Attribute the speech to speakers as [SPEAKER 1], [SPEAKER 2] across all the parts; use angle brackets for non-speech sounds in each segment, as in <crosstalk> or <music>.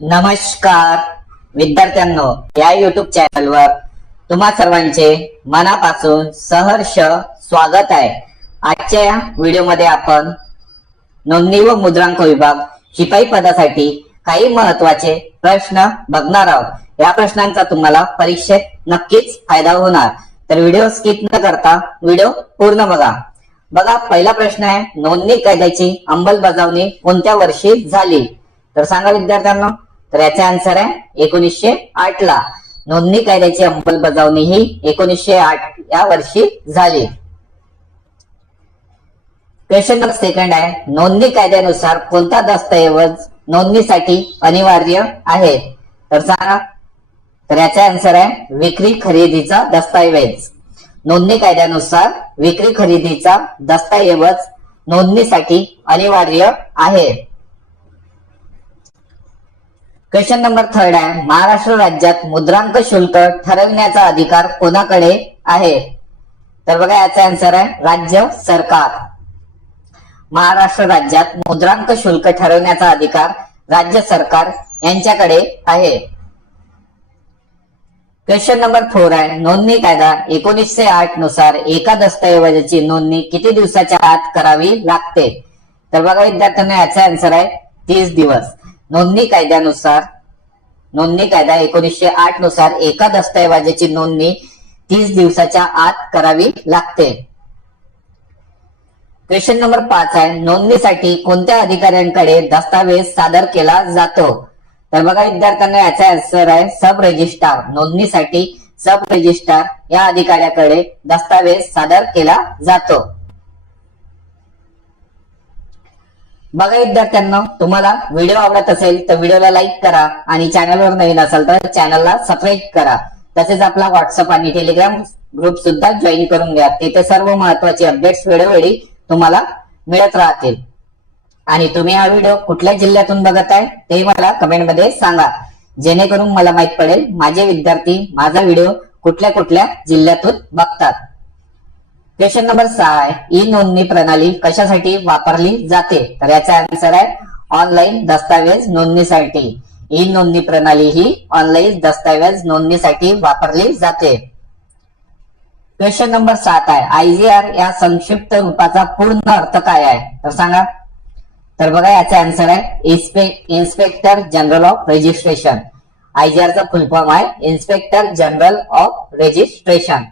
[SPEAKER 1] नमस्कार विद्यार्थ्यांनो या युट्यूब चॅनलवर तुम्हा सर्वांचे मनापासून सहर्ष स्वागत आहे. आजच्या या व्हिडिओमध्ये आपण नोंदणी व मुद्रांक विभाग शिपाई पदासाठी काही महत्त्वाचे प्रश्न बघणार आहोत. या प्रश्नांचा तुम्हाला परीक्षेत नक्कीच फायदा होणार. तर व्हिडिओ स्किप न करता व्हिडिओ पूर्ण बघा. बघा पहिला प्रश्न आहे नोंदणी कायद्याची अंमलबजावणी कोणत्या वर्षी झाली? तर सांगा विद्यार्थ्यांना. तर याचा आन्सर आहे एकोणीसशे आठ ला. नोंदणी कायद्याची अंमलबजावणी ही एकोणीसशे आठ या वर्षी झाली. क्वेश्चन नंबर सेकंड आहे. नोंदणी कायद्यानुसार कोणता दस्तऐवज नोंदणीसाठी अनिवार्य आहे? तर सांगा. तर याचा आन्सर आहे विक्री खरेदीचा दस्तऐवज. नोंदणी कायद्यानुसार विक्री खरेदीचा दस्तऐवज नोंदणीसाठी अनिवार्य आहे. क्वेश्चन नंबर थर्ड आहे. महाराष्ट्र राज्यात मुद्रांक शुल्क ठरविण्याचा अधिकार कोणाकडे आहे? तर बघा याचा आन्सर आहे राज्य सरकार. महाराष्ट्र राज्यात मुद्रांक शुल्क ठरवण्याचा अधिकार राज्य सरकार यांच्याकडे आहे. क्वेश्चन नंबर फोर आहे. नोंदणी कायदा एकोणीसशे आठनुसार एका दस्तऐवजाची नोंदणी किती दिवसाच्या आत करावी लागते? तर बघा विद्यार्थ्यांना याचा आन्सर आहे तीस दिवस. नोंदणी कायद्यानुसार नोंदणी कायदा एकोणीसशे आठनुसार एका दस्तऐवजाची नोंदणी तीस दिवसाच्या आत करावी लागते. क्वेश्चन नंबर पाच आहे नोंदणीसाठी कोणत्या अधिकाऱ्यांकडे दस्तावेज सादर केला जातो? तर बघा विद्यार्थ्यांना याचा आन्सर आहे सब रजिस्ट्रार नोंदणीसाठी सब रजिस्ट्रार या अधिकाऱ्याकडे दस्तावेज सादर केला जातो. बघा विद्यार्थ्यांना तुम्हाला व्हिडिओ आवडत असेल तर व्हिडिओला लाईक करा आणि चॅनलवर नवीन असाल तर चॅनलला सबस्क्राईब करा. तसेच आपला व्हॉट्सअप आणि टेलिग्राम ग्रुप सुद्धा जॉईन करून घ्या. तिथे सर्व महत्त्वाचे अपडेट्स वेळोवेळी तुम्हाला मिळत राहतील. आणि तुम्ही हा व्हिडिओ कुठल्या जिल्ह्यातून बघत आहे ते मला कमेंटमध्ये सांगा. जेणेकरून मला माहीत पडेल माझे विद्यार्थी माझा व्हिडिओ कुठल्या कुठल्या जिल्ह्यातून बघतात. क्वेश्चन नंबर सहा आहे ई नोंदणी प्रणाली कशासाठी वापरली जाते? तर याचा आन्सर आहे ऑनलाईन दस्तावेज नोंदणीसाठी. ई नोंदणी प्रणाली ही ऑनलाईन दस्तावेज नोंदणीसाठी वापरली जाते. क्वेश्चन नंबर सात आहे. आयजीआर या संक्षिप्त रूपाचा पूर्ण अर्थ काय आहे? तर सांगा. तर बघा याचा आन्सर आहे inspector general of registration IGR चा फुल फॉर्म आहे inspector general of registration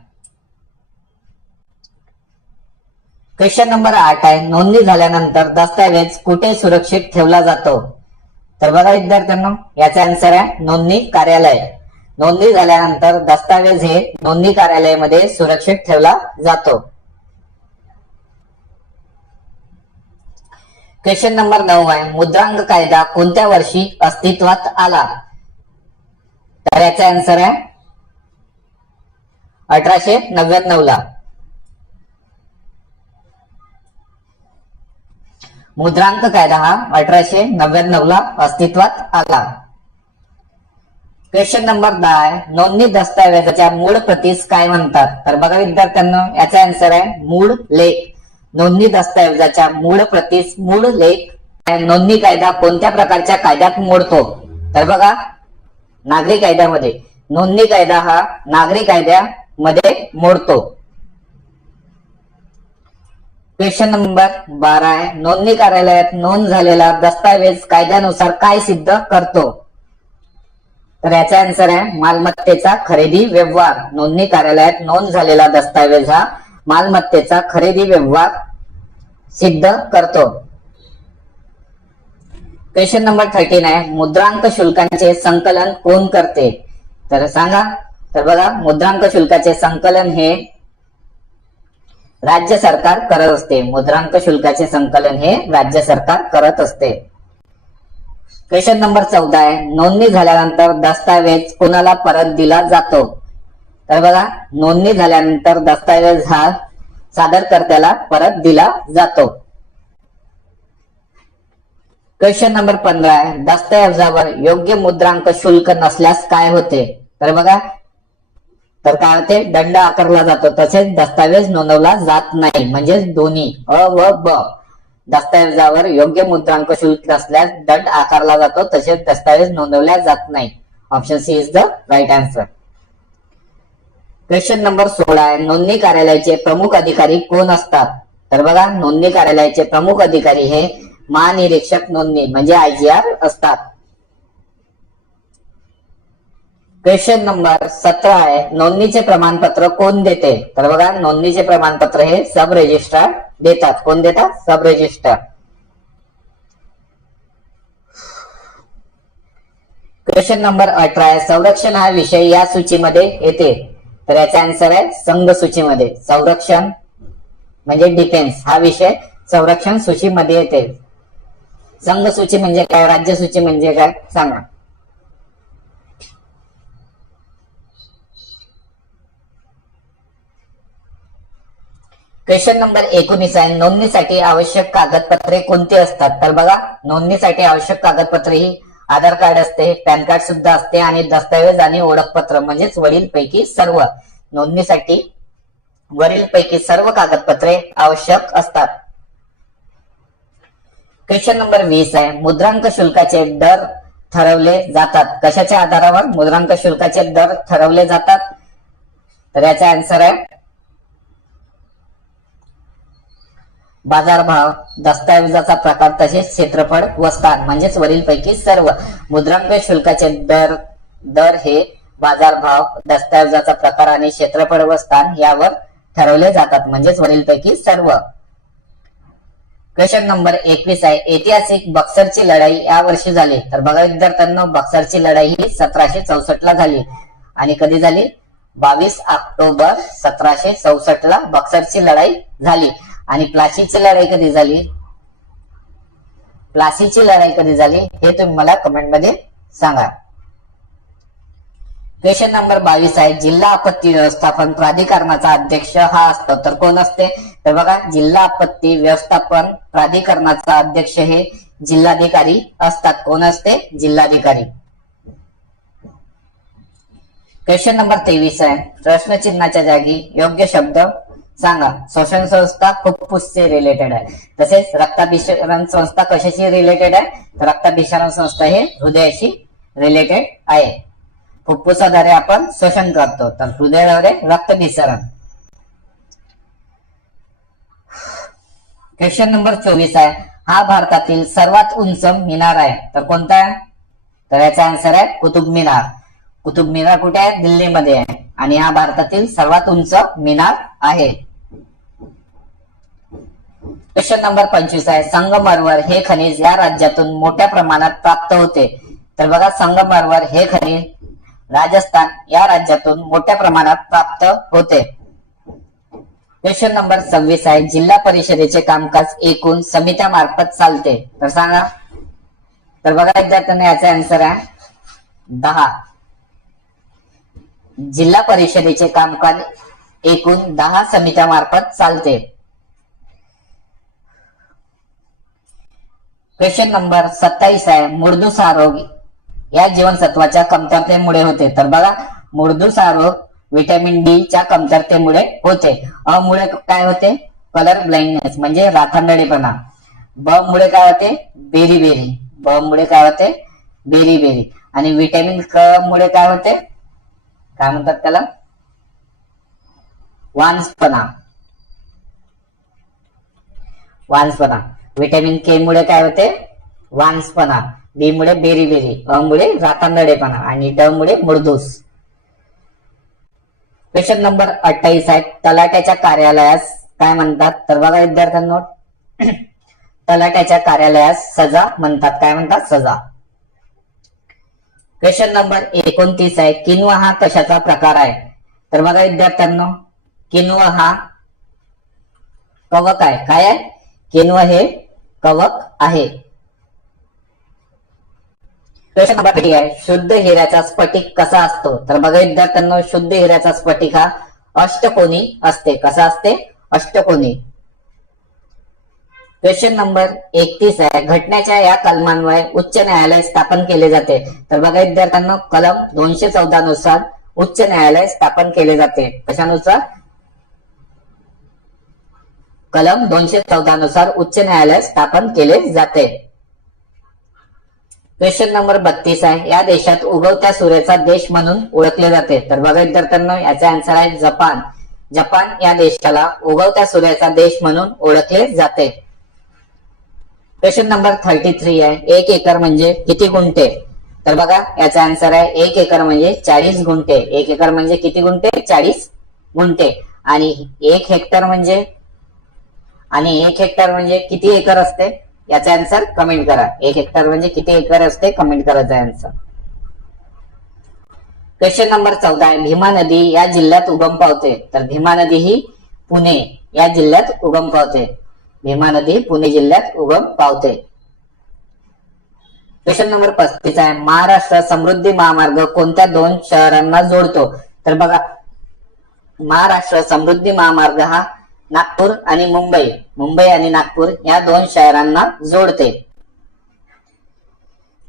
[SPEAKER 1] question number आठ आहे. नोंदणी झाल्यानंतर दस्तावेज कुठे सुरक्षित ठेवला जातो? तर बघा विद्यार्थ्यांना याचा आन्सर आहे नोंदणी कार्यालय. नोंदणी झाल्यानंतर दस्तावेज हे नोंदणी कार्यालयामध्ये सुरक्षित ठेवला जातो. क्वेश्चन नंबर नऊ आहे. मुद्रांक कायदा कोणत्या वर्षी अस्तित्वात आला? तर याचा आन्सर आहे अठराशे नव्याण्णव ला. मुद्रांक कायदा हा अठराशे नव्याण्णव ला अस्तित्वात आला. क्वेश्चन नंबर दहा आहे नोंदणी दस्तावेजाच्या मूळ प्रतीस काय म्हणतात? तर बघा विद्यार्थ्यांना याचा आन्सर आहे मूळ लेख. नोंदणी दस्तावेजाच्या मूळ प्रतीस मूळ लेख. नोंदणी कायदा कोणत्या प्रकारच्या कायद्यात मोडतो? तर बघा नागरी कायद्यामध्ये. नोंदणी कायदा हा नागरी कायद्यामध्ये मोडतो. क्वेश्चन नंबर बारा आहे. नोंदणी कार्यालयात नोंद झालेला दस्तावेज कायद्यानुसार काय सिद्ध करतो? तर याचा आन्सर आहे मालमत्तेचा खरेदी व्यवहार. नोंदणी कार्यालयात नोंद झालेला दस्तावेज हा मालमत्तेचा खरेदी व्यवहार सिद्ध करतो. क्वेश्चन नंबर थर्टीन आहे. मुद्रांक शुल्कांचे संकलन कोण करते? तर सांगा. तर बघा मुद्रांक शुल्काचे संकलन हे राज्य सरकार करत असते. मुद्रांक शुल्काचे संकलन हे राज्य सरकार करत असते. क्वेश्चन नंबर चौदा आहे. नोंदणी झाल्यानंतर दस्तावेज कोणाला परत दिला जातो? तर बघा नोंदणी झाल्यानंतर दस्तावेज हा सादरकर्त्याला परत दिला जातो. क्वेश्चन नंबर पंधरा आहे. दस्तऐवजावर योग्य मुद्रांक शुल्क नसल्यास काय होते? तर बघा तर काय होते दंड आकारला जातो. तसेच दस्तावेज नोंदवला जात नाही. म्हणजेच दोन्ही. अ व ब. दस्तावेजावर योग्य मुद्रांक शुल्क असल्यास दंड आकारला जातो. तसेच दस्तावेज नोंदवल्या जात नाही. Option C is the right answer question number सोळा आहे. नोंदणी कार्यालयाचे प्रमुख अधिकारी कोण असतात? तर बघा नोंदणी कार्यालयाचे प्रमुख अधिकारी हे महानिरीक्षक नोंदणी म्हणजे आयजीआर असतात. क्वेश्चन नंबर सतरा आहे. नोंदणीचे प्रमाणपत्र कोण देते? तर बघा नोंदणीचे प्रमाणपत्र हे सब रजिस्ट्रार देतात. कोण देतात? सब रजिस्ट्रार क्वेश्चन नंबर अठरा आहे. संरक्षण हा विषय या सूचीमध्ये येते. तर याचा आन्सर आहे संघ सूचीमध्ये. संरक्षण म्हणजे डिफेन्स हा विषय संरक्षण सूचीमध्ये येते. संघ सूची म्हणजे काय? राज्य सूची म्हणजे काय? सांगा. क्वेश्चन नंबर एकोणीस आहे. नोंदणीसाठी आवश्यक कागदपत्रे कोणती असतात? तर बघा नोंदणीसाठी आवश्यक कागदपत्रे ही आधार कार्ड असते पॅन कार्ड सुद्धा असते आणि दस्तावेज आणि ओळखपत्र म्हणजेच वडीलपैकी सर्व. नोंदणीसाठी वरील पैकी सर्व कागदपत्रे आवश्यक असतात. क्वेश्चन नंबर वीस आहे. मुद्रांक शुल्काचे दर ठरवले जातात. कशाच्या आधारावर मुद्रांक शुल्काचे दर ठरवले जातात? तर याचा आन्सर आहे बाजारभाव दस्तऐवजाचा प्रकार तसेच क्षेत्रफळ व स्थान म्हणजेच वरील पैकी सर्व. मुद्रांक शुल्काचे दर दर हे बाजारभाव दस्तऐवजाचा प्रकार आणि क्षेत्रफळ व स्थान यावर ठरवले जातात म्हणजेच वरील पैकी सर्व. क्वेश्चन नंबर एकवीस आहे. ऐतिहासिक बक्सरची लढाई या वर्षी झाली. तर बघा विद्यार्थ्यांना बक्सरची लढाई ही सतराशे चौसष्ट ला झाली. आणि कधी झाली? बावीस ऑक्टोबर सतराशे चौसष्ट ला बक्सरची लढाई झाली. आणि प्लासीची लढाई कधी झाली? प्लासीची लढाई कधी झाली? हे तुम्ही मला कमेंटमध्ये सांगा. क्वेश्चन नंबर बावीस आहे. जिल्हा आपत्ती व्यवस्थापन प्राधिकरणाचा अध्यक्ष हा असतो. तर कोण असते? तर बघा जिल्हा आपत्ती व्यवस्थापन प्राधिकरणाचा अध्यक्ष हे जिल्हाधिकारी असतात. कोण असते? जिल्हाधिकारी. क्वेश्चन नंबर तेवीस आहे. प्रश्नचिन्हाच्या जागी योग्य शब्द सांगा श्वसन संस्था फुफ्फुसचे रिलेटेड आहे. तसेच रक्ताभिसरण संस्था कशाशी रिलेटेड आहे? तर रक्ताभिसरण संस्था हे हृदयाशी रिलेटेड आहे. फुफ्फुसाद्वारे आपण श्वसन करतो. तर हृदयाद्वारे रक्तभिसरण. क्वेश्चन नंबर चोवीस आहे. हा भारतातील सर्वात उंच मिनार आहे. तर कोणता आहे? तर याचा आन्सर आहे कुतुब मिनार. कुतुब मिनार कुठे आहे? दिल्लीमध्ये आहे. आणि हा भारतातील सर्वात उंच मिनार आहे. क्वेश्चन नंबर पंचवीस आहे. संगमरवर हे खनिज या राज्यातून मोठ्या प्रमाणात प्राप्त होते. तर बघा संगमरवर हे खनिज राजस्थान या राज्यातून मोठ्या प्रमाणात प्राप्त होते. क्वेश्चन नंबर सव्वीस आहे. जिल्हा परिषदेचे कामकाज एकूण समित्या मार्फत चालते. तर सांगा. तर बघा विद्यार्थ्यांना याचा आन्सर आहे दहा. जिल्हा परिषदेचे कामकाज एकूण दहा समित्या मार्फत चालते. क्वेश्चन नंबर सत्तावीस आहे मुर्दूसा रोग या जीवनसत्वाच्या कमतरतेमुळे होते. तर बघा मुर्दूसा रोग व्हिटॅमिन डी च्या कमतरतेमुळे होते. अ मुळे काय होते? कलर ब्लाइंडनेस म्हणजे राथंडळेपणा ब मुळे काय होते? बेरी बेरी ब मुळे काय होते? बेरी बेरी आणि व्हिटॅमिन क मुळे काय होते? काय म्हणतात त्याला? वांसपणा वांसपणा व्हिटॅमिन के मुळे काय होते? वांसपणा. बी मुळे बेरी बेरी अ मुळे रातांदडेपणा. आणि ड मुळे मुळदूस क्वेश्चन नंबर अठ्ठावीस आहे. तलाट्याच्या कार्यालयास काय म्हणतात? तर बघा विद्यार्थ्यांनो. <clears throat> तलाट्याच्या कार्यालयास सजा म्हणतात. काय म्हणतात? सजा. क्वेश्चन नंबर एकोणतीस आहे. किनवा हा कशाचा प्रकार आहे? तर बघा विद्यार्थ्यांनो. किनवा हा कवक आहे. काय आहे? किनवा हे कवक आहे. क्वेश्चन नंबर आहे शुद्ध हिऱ्याचा स्फटिक कसा असतो? तर बघा विद्यार्थ्यांना शुद्ध हिऱ्याचा स्फटिक हा अष्टकोनी असते. कसा असते? अष्टकोनी. क्वेश्चन नंबर एकतीस आहे घटनेच्या या कलमांवर उच्च न्यायालय स्थापन केले जाते. तर बघा विद्यार्थ्यांना कलम दोनशे चौदा नुसार उच्च न्यायालय स्थापन केले जाते. कशानुसार? कलम दोनशे चौदा नुसार उच्च न्यायालय स्थापन केले जाते. क्वेश्चन नंबर बत्तीस आहे. या देशात उगवत्या सूर्याचा देश म्हणून ओळखले जाते. तर बघा विद्यार्थ्यांनो याचा आन्सर आहे जपान. जपान या देशाला उगवत्या सूर्याचा देश म्हणून ओळखले जाते. क्वेश्चन नंबर थर्टी थ्री आहे. एक एकर म्हणजे किती गुंठे? तर बघा याचा आन्सर आहे एक एकर म्हणजे चाळीस गुंठे. एक एकर म्हणजे किती गुंठे? चाळीस गुंठे. आणि एक हेक्टर म्हणजे आणि एक हेक्टर म्हणजे किती एकर असते? याचा आन्सर कमेंट करा. एक हेक्टर म्हणजे किती एकर असते? कमेंट करायचा आन्सर क्वेश्चन नंबर चौदा आहे. भीमा नदी या जिल्ह्यात उगम पावते. तर भीमा नदी ही पुणे या जिल्ह्यात उगम पावते. भीमा नदी पुणे जिल्ह्यात उगम पावते. क्वेश्चन नंबर पस्तीस आहे. महाराष्ट्र समृद्धी महामार्ग कोणत्या दोन शहरांना जोडतो? तर बघा महाराष्ट्र समृद्धी महामार्ग हा नागपूर आणि मुंबई. मुंबई आणि नागपूर या दोन शहरांना जोडते.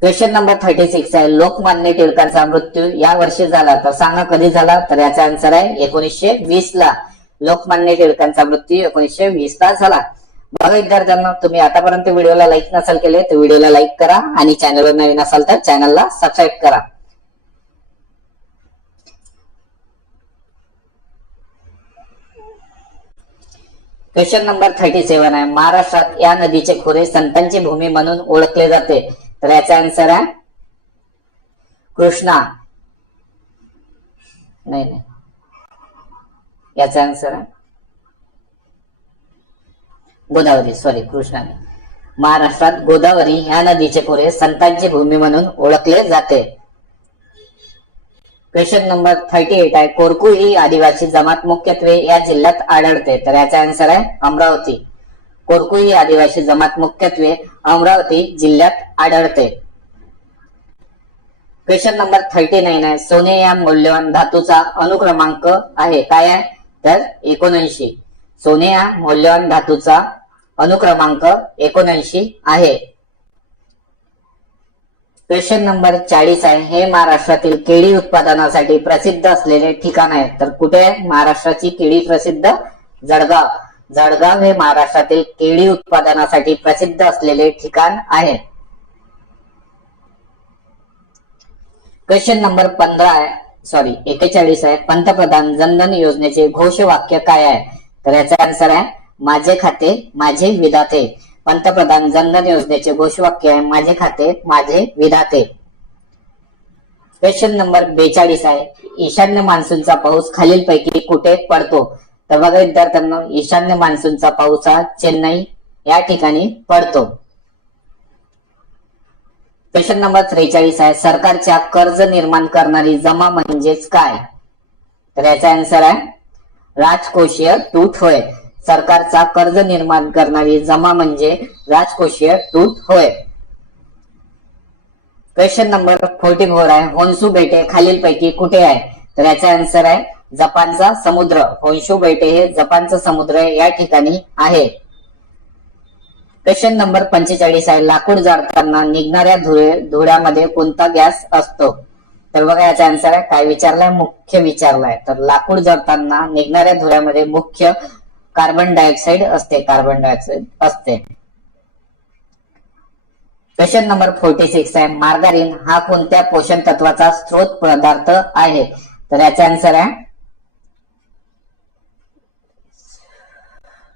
[SPEAKER 1] क्वेश्चन नंबर थर्टी सिक्स आहे. लोकमान्य टिळकांचा मृत्यू या वर्षी झाला. तर सांगा कधी झाला? तर याचा आन्सर आहे एकोणीसशे वीस ला. लोकमान्य टिळकांचा मृत्यू एकोणीसशे वीस ला झाला. बघा विद्यार्थ्यांना तुम्ही आतापर्यंत व्हिडिओला लाईक नसाल केले तर व्हिडिओला लाईक करा आणि चॅनलवर नवीन असाल तर चॅनलला सबस्क्राईब करा. क्वेश्चन नंबर थर्टी सेव्हन आहे. महाराष्ट्रात या नदीचे खोरे संतांची भूमी म्हणून ओळखले जाते. तर याचा आन्सर आहे कृष्णा. नाही नाही. याचा आन्सर आहे गोदावरी. सॉरी कृष्णा महाराष्ट्रात गोदावरी ह्या नदीचे खोरे संतांची भूमी म्हणून ओळखले जाते. क्वेश्चन नंबर थर्टी एट आहे. कोरकू ही आदिवासी जमात मुख्यत्वे या जिल्ह्यात आढळते. तर याचा आन्सर आहे अमरावती. कोरकू ही आदिवासी जमात मुख्यत्वे अमरावती जिल्ह्यात आढळते. क्वेश्चन नंबर थर्टी नाईन आहे. सोने या मौल्यवान धातूचा अनुक्रमांक आहे. काय आहे? तर एकोणऐंशी. सोने या मौल्यवान धातूचा अनुक्रमांक एकोणऐंशी आहे. क्वेश्चन नंबर चाळीस आहे. हे महाराष्ट्रातील केळी उत्पादनासाठी प्रसिद्ध असलेले ठिकाण आहे. तर कुठे आहे? महाराष्ट्राची केळी प्रसिद्ध? जळगाव. जळगाव हे महाराष्ट्रातील केळी उत्पादनासाठी प्रसिद्ध असलेले ठिकाण आहे. क्वेश्चन नंबर पंधरा आहे. सॉरी एकेचाळीस आहे. पंतप्रधान जनधन योजनेचे घोषवाक्य काय आहे? तर याचा आन्सर आहे माझे खाते माझे विधाते. पंतप्रधान जनधन योजनेचे घोषवाक्य आहे माझे खाते माझे विधाते. क्वेश्चन नंबर बेचाळीस आहे. ईशान्य मान्सूनचा पाऊस खालीलपैकी कुठे पडतो? तर बघा विद्यार्थ्यांना ईशान्य मान्सूनचा पाऊस हा चेन्नई या ठिकाणी पडतो. क्वेश्चन नंबर त्रेचाळीस आहे. सरकारच्या कर्ज निर्माण करणारी जमा म्हणजेच काय? तर याचा आन्सर आहे राजकोषीय तूट होय. सरकारचा कर्ज निर्माण करणारी जमा म्हणजे राजकोषीय तूट होय. क्वेश्चन नंबर फोर्टी फोर आहे. होन्सू बेटे खालीलपैकी कुठे आहे? तर याचा आन्सर आहे जपानचा समुद्र. होन्शू बेटे हे जपानचा समुद्र या ठिकाणी आहे. क्वेश्चन नंबर पंचेचाळीस आहे. लाकूड जाळताना निघणाऱ्या धुळे धुळ्यामध्ये कोणता गॅस असतो? तर बघा याचा आन्सर आहे. काय विचारलाय? मुख्य विचारलाय. तर लाकूड जाळताना निघणाऱ्या धुळ्यामध्ये मुख्य कार्बन डायऑक्साईड असते कार्बन डायऑक्साईड असते. क्वेश्चन नंबर फोर्टी सिक्स आहे. मार्गारीन हा कोणत्या पोषण तत्वाचा स्त्रोत पदार्थ आहे? तर याचा आन्सर आहे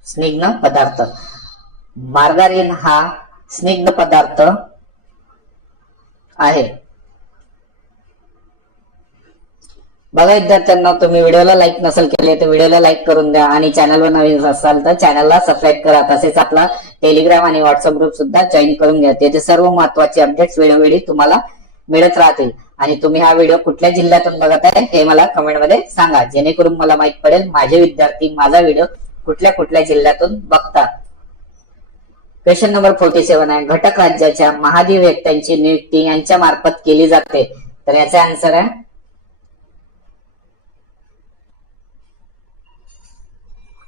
[SPEAKER 1] स्निग्ध पदार्थ. मार्गारीन हा स्निग्ध पदार्थ आहे. बघा विद्यार्थ्यांना तुम्ही व्हिडिओला लाईक नसेल केले तर व्हिडिओला लाईक करून द्या आणि चॅनलवर नवीन असाल तर चॅनलला सबस्क्राईब करा. तसेच आपला टेलिग्राम आणि व्हॉट्सअप ग्रुप सुद्धा जॉईन करून घ्या. तेथे सर्व महत्त्वाचे अपडेट्स वेळोवेळी तुम्हाला मिळत राहतील. आणि तुम्ही हा व्हिडिओ कुठल्या जिल्ह्यातून बघत आहे हे मला कमेंटमध्ये सांगा. जेणेकरून मला माहीत पडेल माझे विद्यार्थी माझा व्हिडिओ कुठल्या कुठल्या जिल्ह्यातून बघतात. क्वेश्चन नंबर फोर्टी सेव्हन आहे. घटक राज्याच्या महाधिवक्त्यांची नियुक्ती यांच्या मार्फत केली जाते. तर याचा आन्सर आहे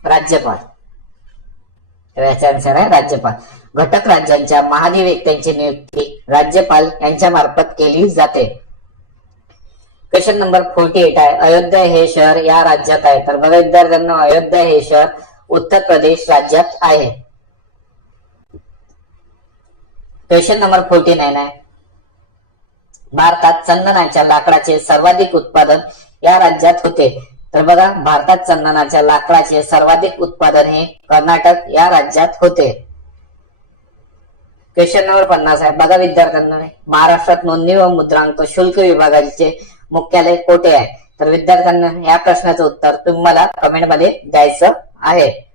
[SPEAKER 1] राज्यपाल. याचा आन्सर आहे राज्यपाल. घटक राज्यांच्या महाधिव्यक्त्यांची नियुक्ती राज्यपाल यांच्या मार्फत केली जाते. क्वेश्चन नंबर फोर्टी एट आहे अयोध्या हे शहर या राज्यात आहे. तर बघा विद्यार्थ्यांना अयोध्या हे शहर उत्तर प्रदेश राज्यात आहे. क्वेश्चन नंबर फोर्टी नाईन आहे. भारतात चंदनाच्या लाकडाचे सर्वाधिक उत्पादन या राज्यात होते. तर बघा भारतात चंदनाच्या लाकडाचे सर्वाधिक उत्पादन हे कर्नाटक या राज्यात होते. क्वेश्चन नंबर पन्नास आहे. बघा विद्यार्थ्यांना महाराष्ट्रात नोंदणी व मुद्रांक शुल्क विभागाचे मुख्यालय कोठे आहे? तर विद्यार्थ्यांना या प्रश्नाचं उत्तर तुम्हाला कमेंटमध्ये द्यायचं आहे.